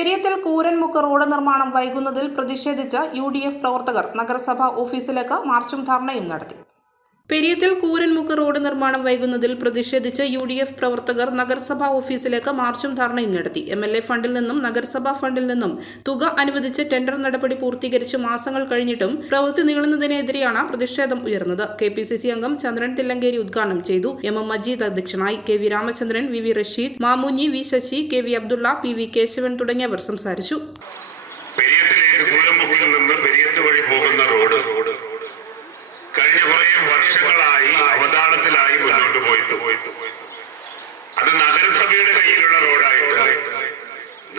പെരിയത്തിൽ Kooranmukku road നിർമ്മാണം വൈകുന്നതിൽ പ്രതിഷേധിച്ച് UDF പ്രവർത്തകർ നഗരസഭാ ഓഫീസിലേക്ക് മാർച്ചും ധർണയും നടത്തി. പെരിയത്തിൽ കൂരൻമുക്ക് റോഡ് നിർമ്മാണം വൈകുന്നതിൽ പ്രതിഷേധിച്ച് UDF പ്രവർത്തകർ നഗരസഭാ ഓഫീസിലേക്ക് മാർച്ചും ധർണയും നടത്തി. MLA ഫണ്ടിൽ നിന്നും നഗരസഭാ ഫണ്ടിൽ നിന്നും തുക അനുവദിച്ച് ടെൻഡർ നടപടി പൂർത്തീകരിച്ച് മാസങ്ങൾ കഴിഞ്ഞിട്ടും പ്രവൃത്തി നീളുന്നതിനെതിരെയാണ് പ്രതിഷേധം ഉയർന്നത്. KPCC അംഗം ചന്ദ്രൻ തില്ലങ്കേരി ഉദ്ഘാടനം ചെയ്തു. MM മജീദ് അധ്യക്ഷനായി. KV Ramachandran, VV Rasheed, മാമുഞ്ഞി, V Sasi, KV Abdulla, PV Keshavan തുടങ്ങിയവർ സംസാരിച്ചു. കഴിഞ്ഞ കുറേ വർഷങ്ങളായി അവതാളത്തിലായി മുന്നോട്ട് പോയിട്ട് അത് നഗരസഭയുടെ കയ്യിലുള്ള റോഡായിട്ട്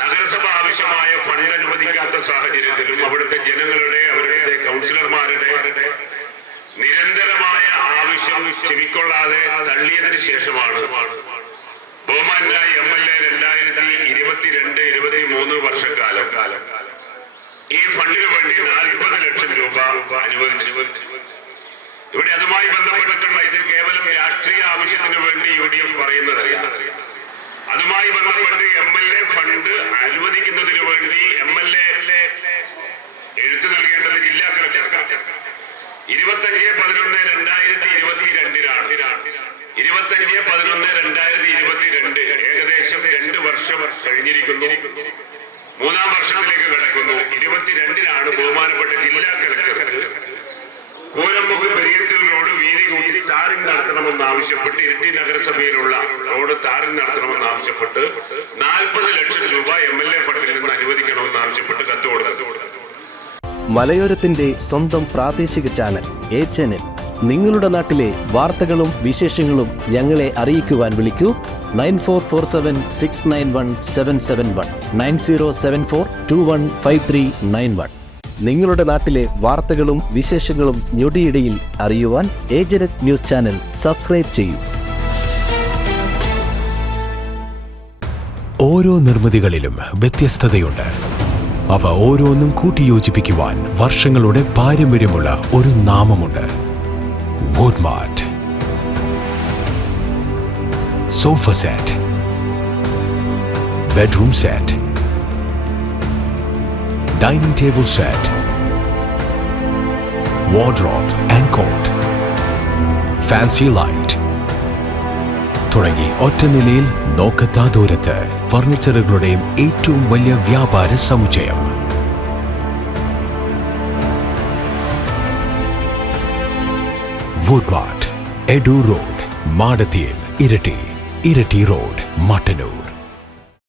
നഗരസഭ ആവശ്യമായ ഫണ്ട് അനുവദിക്കാത്ത സാഹചര്യത്തിലും അവിടുത്തെ ജനങ്ങളുടെ അവരുടെ കൗൺസിലർമാരുടെ നിരന്തരമായ ആവശ്യം ചെവിക്കൊള്ളാതെ തള്ളിയതിനു ശേഷമാണ് ബഹുമാന്യനായ MLA 2022-23 വർഷക്കാലം ഈ ഫണ്ടിന് വേണ്ടി 40 ലക്ഷം രൂപ അനുവദിച്ചു. ഇവിടെ അതുമായി ബന്ധപ്പെട്ടിട്ടുള്ള ഇത് കേവലം രാഷ്ട്രീയ ആവശ്യത്തിന് വേണ്ടി UDF പറയുന്നതല്ല. അതുമായി ബന്ധപ്പെട്ട് MLA ഫണ്ട് അനുവദിക്കുന്നതിന് വേണ്ടി MLA എഴുത്തു നൽകേണ്ടത് ജില്ലാ കളക്ടർക്ക് 25/11/2022 25/11/2022 ഏകദേശം 2 വർഷം കഴിഞ്ഞിരിക്കുന്നു. 3-ാം വർഷത്തിലേക്ക് കടക്കുന്നു. 22-നാണ് ബഹുമാനപ്പെട്ട ജില്ലാ കളക്ടർക്ക് കൂരൻമുക്ക് പെരിയത്തിൽ റോഡ് വീതി കൂട്ടി ടാറിംഗ് നടത്തണമെന്നാവശ്യപ്പെട്ട് ഇരിട്ടി നഗരസഭയിലുള്ള റോഡ് ടാറിംഗ് നടത്തണമെന്നാവശ്യപ്പെട്ട് 40 ലക്ഷം രൂപ MLA ഫണ്ടിൽ നിന്ന് അനുവദിക്കണമെന്നാവശ്യപ്പെട്ട് കത്ത് കൊടുത്തു. മലയോരത്തിന്റെ സ്വന്തം പ്രാദേശിക ചാനൽ A ചാനൽ. നിങ്ങളുടെ നാട്ടിലെ വാർത്തകളും വിശേഷങ്ങളും ഞങ്ങളെ അറിയിക്കുവാൻ വിളിക്കൂ 9447691771 9074215391. നിങ്ങളുടെ നാട്ടിലെ വാർത്തകളും വിശേഷങ്ങളും ഞൊടിയിടയിൽ അറിയുവാൻ ഏജനറ്റ് ന്യൂസ് ചാനൽ സബ്സ്ക്രൈബ് ചെയ്യൂ. ഓരോ നിർമ്മിതികളിലും വ്യത്യസ്തതയുണ്ട്. അവ ഓരോന്നും കൂട്ടിയോജിപ്പിക്കുവാൻ വർഷങ്ങളുടെ പാരമ്പര്യമുള്ള ഒരു നാമമുണ്ട്. Woodmart. Sofa set, bedroom set, dining table set, wardrobe and coat, fancy light തുടങ്ങി ഒറ്റനിലയിൽ നോക്കത്താ ദൂരത്ത് ഫർണിച്ചറുകളുടെയും ഏറ്റവും വലിയ വ്യാപാര സമുച്ചയം. വുഡ്മാർട്ട്, എഡു റോഡ്, മാടത്തിയിൽ, ഇരട്ടി റോഡ്, മട്ടന്നൂർ.